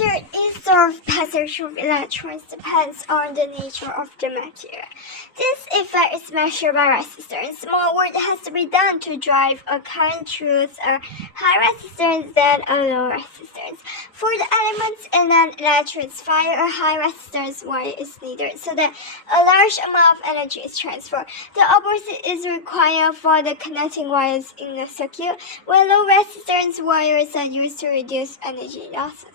The ease of passage of electrons depends on the nature of the material. This effect is measured by resistance. More work has to be done to drive a current through a high resistance than a low resistance. For the elements in an electric fire, a high resistance wire is needed so that a large amount of energy is transferred. The opposite is required for the connecting wires in the circuit, where low resistance wires are used to reduce energy losses.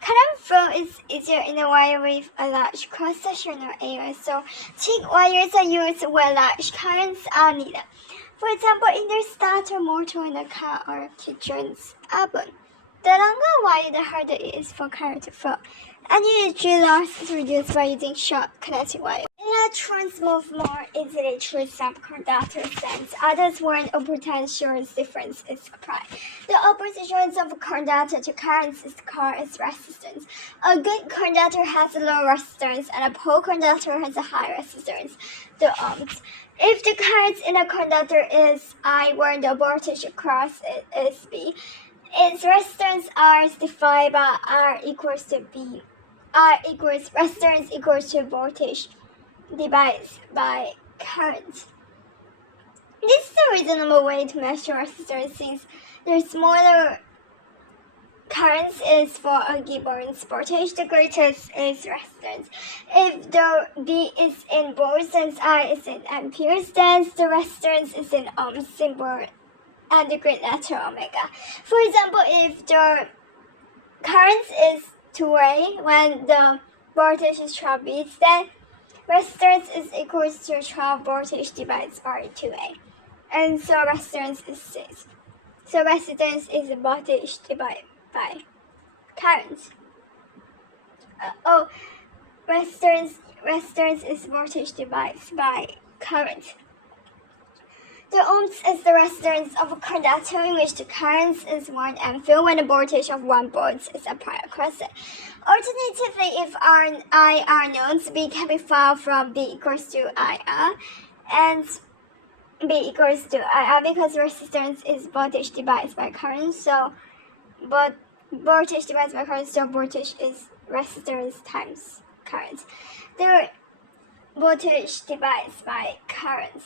Current flow is easier in a wire with a large cross-sectional area, so thick wires are used where large currents are needed. For example, in the starter motor in a car or kitchen's oven. The longer wire, the harder it is for current to flow. Energy loss is reduced by using short connecting wire. Electrons move more easily through semiconductor sands. Others when a potential difference is applied. The opposition of conductor to currents is called its resistance. A good conductor has a low resistance and a poor conductor has a high resistance, the ohms. If the current in a conductor is I when the voltage across it is B, its resistance R is defined by R equals to B. R equals resistance equals to voltage divided by current. This is a reasonable way to measure resistance since the smaller current is for a given voltage, the greater is resistance. If the B is in volts and I is in amperes, then the resistance is in ohms symbol and the great letter omega. For example, if the current is 2A when the voltage is 12 volts, then resistance is equals to 12 voltage divided by 2A. And so resistance is 6. So resistance is voltage divided by current. Resistance is voltage divided by current. The ohms is the resistance of a conductor in which the current is 1 ampere when the voltage of 1 volt is applied across it. Alternatively, if R and I are known, B can be found from B equals to IR and B equals to IR because resistance is voltage divided by current. So, but voltage divided by current, so voltage is resistance times current. The voltage divided by current.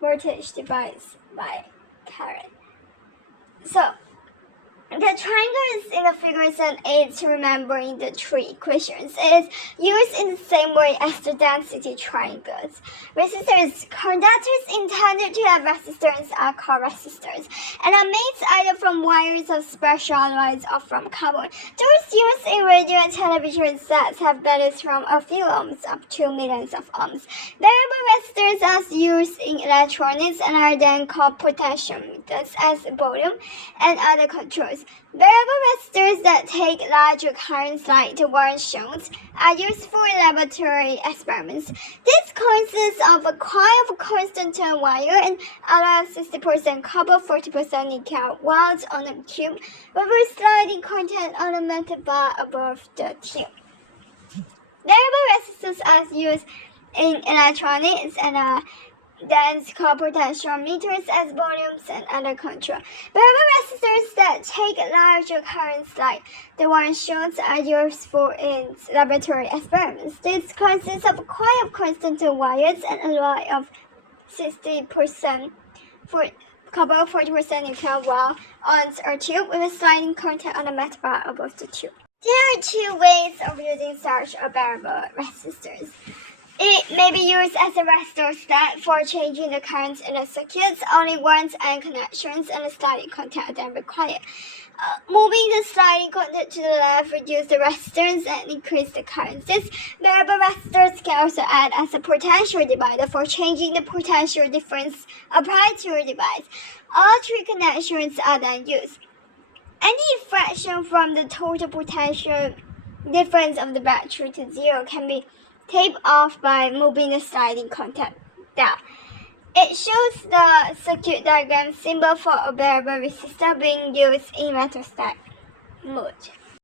Voltage divided by current. So, the triangles in the figures and aid to remembering the three equations. It is used in the same way as the density triangles. Resistors. Conductors intended to have resistance are called resistors and are made either from wires of special alloys or from carbon. Those used in radio and television sets have values from a few ohms up to millions of ohms. Variable resistors are used in electronics and are then called potentiometers as volume and other controls. Variable resistors that take larger currents like the ones shown are used for laboratory experiments. This consists of a coil of constant wire and alloy 60% copper, 40% nickel wound on a tube with a sliding content on a metal bar above the tube. Variable resistors are used in electronics and are then called potentiometers as volumes and under control. Variable resistors that take larger currents like the ones shown are used for in laboratory experiments. This consists of a coil of constant wires and alloy of 60% for copper, 40% nickel wound on a tube with a sliding contact on the metal bar above the tube. There are two ways of using such a variable resistors. It may be used as a resistor for changing the currents in the circuits. Only once and connections and a sliding contact are then required. Moving the sliding contact to the left reduces the resistance and increase the current. This variable resistors can also act as a potential divider for changing the potential difference applied to a device. All three connections are then used. Any fraction from the total potential difference of the battery to 0 can be taped off by moving the sliding contact down. It shows the circuit diagram symbol for a variable resistor being used in method mode.